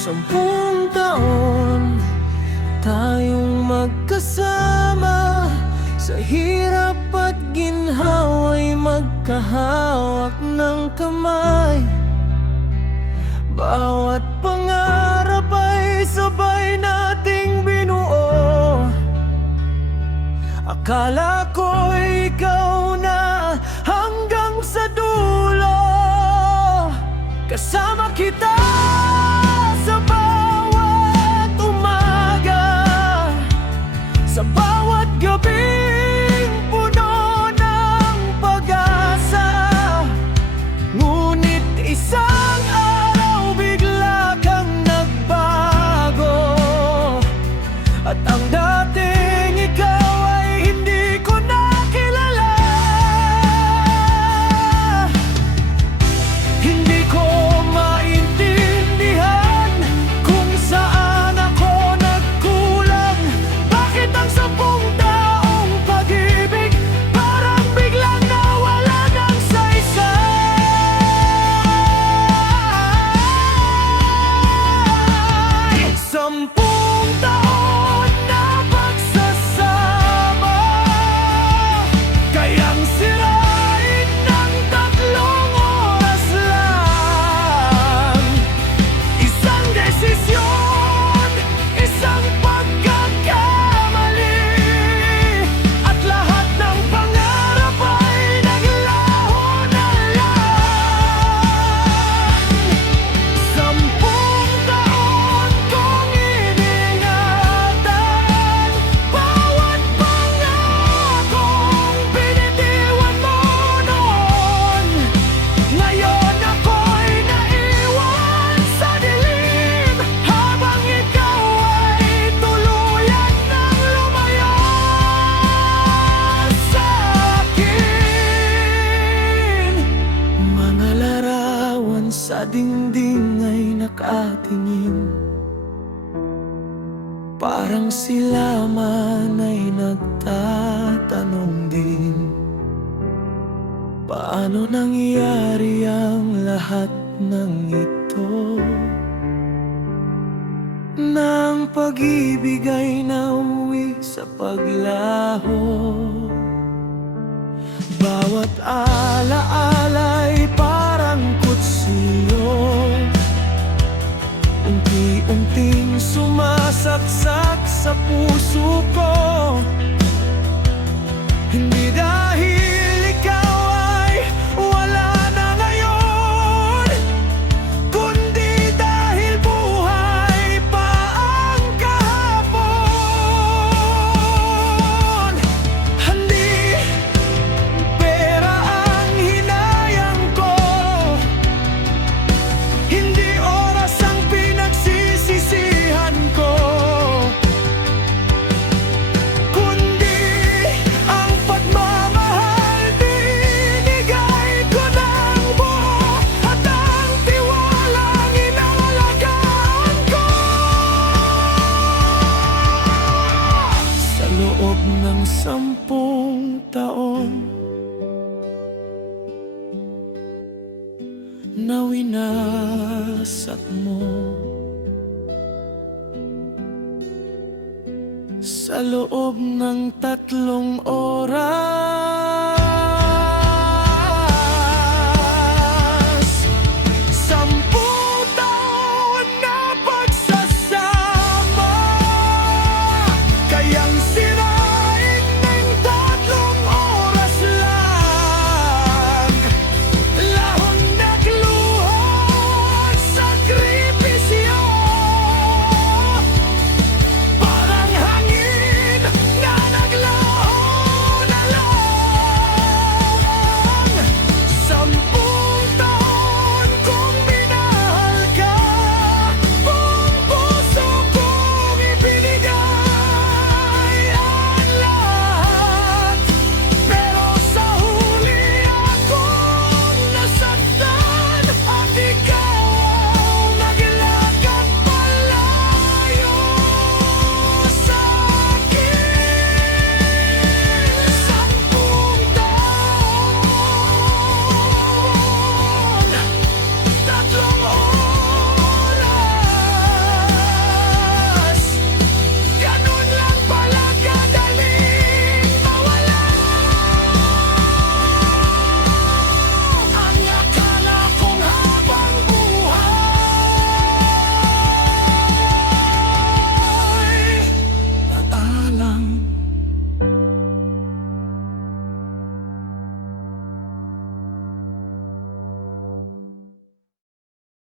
10 taon tayong magkasama, sa hirap at ginhawa'y magkahawak ng kamay. Bawat pangarap ay sabay nating binuo. Akala ko'y ikaw na hanggang sa dulo. Kasama kita sa bawat umaga, sa bawat gabing puno ng pag-asa. Ngunit isang araw bigla kang nagbago, at ang dating ikaw ay hindi ko na kilala. Hindi ko maintindihan kung saan ako nagkulang. Bakit ang 10 taong pag-ibig parang biglang nawala ng saysay? 10 taon na pagsasama, kayang sirain ng 3 oras lang. Isang desisyon, isang pagkakamali, at lahat ng pangarap ay naglaho na lang. 10 taon kong iningatan, bawat pangakong binitiwan mo noon. Ngayon ako'y naiwan sa dilim, habang ikaw ay tuluyan ng lumayo sa akin. Mga larawan sa dingding ay nakatingin, parang sila man ay nagtatanong din. Paano nangyari ang lahat ng ito? Nang pag-ibig ay nauwi sa paglaho, bawat alaala ay parang kutsilyo, unti-unting sumasaksak sa puso ko. Hindi dahil ikaw ay wala na ngayon, kundi dahil buhay pa ang kahapon. Hindi pera ang hinayang ko, hindi oras ang pinagsisisihan ko, kundi ang pagmamahal binigay ko ng buo, at ang tiwalang inalagaan ko. Sa loob ng 10 taon na winasat mo, sa loob ng 3 oras